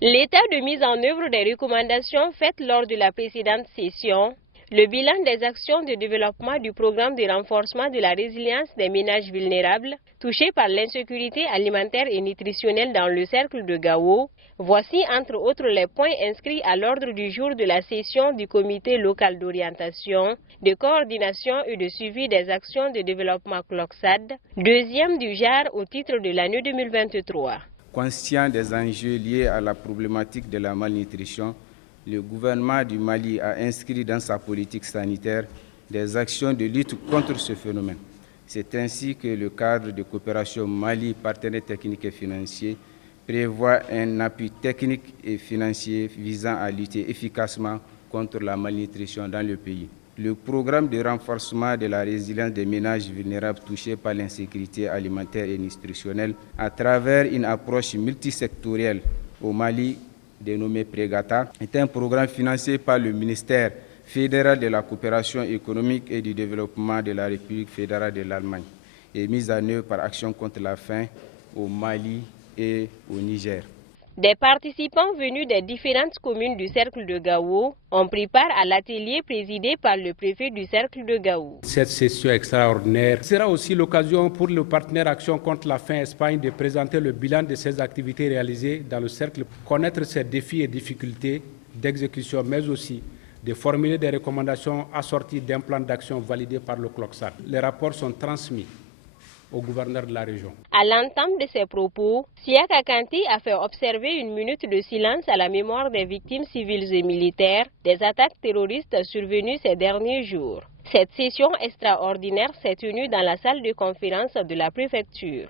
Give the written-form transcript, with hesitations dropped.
L'état de mise en œuvre des recommandations faites lors de la précédente session, le bilan des actions de développement du programme de renforcement de la résilience des ménages vulnérables touchés par l'insécurité alimentaire et nutritionnelle dans le cercle de Gao, voici entre autres les points inscrits à l'ordre du jour de la session du comité local d'orientation, de coordination et de suivi des actions de développement CLOCSAD, deuxième du genre au titre de l'année 2023. Conscient des enjeux liés à la problématique de la malnutrition, le gouvernement du Mali a inscrit dans sa politique sanitaire des actions de lutte contre ce phénomène. C'est ainsi que le cadre de coopération Mali, partenaires techniques et financiers, prévoit un appui technique et financier visant à lutter efficacement contre la malnutrition dans le pays. Le programme de renforcement de la résilience des ménages vulnérables touchés par l'insécurité alimentaire et nutritionnelle à travers une approche multisectorielle au Mali dénommé Prégata est un programme financé par le ministère fédéral de la coopération économique et du développement de la République fédérale de l'Allemagne et mis en œuvre par Action contre la faim au Mali et au Niger. Des participants venus des différentes communes du cercle de Gao ont pris part à l'atelier présidé par le préfet du cercle de Gao. Cette session extraordinaire sera aussi l'occasion pour le partenaire Action contre la faim Espagne de présenter le bilan de ses activités réalisées dans le cercle, connaître ses défis et difficultés d'exécution, mais aussi de formuler des recommandations assorties d'un plan d'action validé par le CLOCSAD. Les rapports sont transmis au gouverneur de la région. À l'entame de ses propos, Siaka Kanté a fait observer une minute de silence à la mémoire des victimes civiles et militaires des attaques terroristes survenues ces derniers jours. Cette session extraordinaire s'est tenue dans la salle de conférence de la préfecture.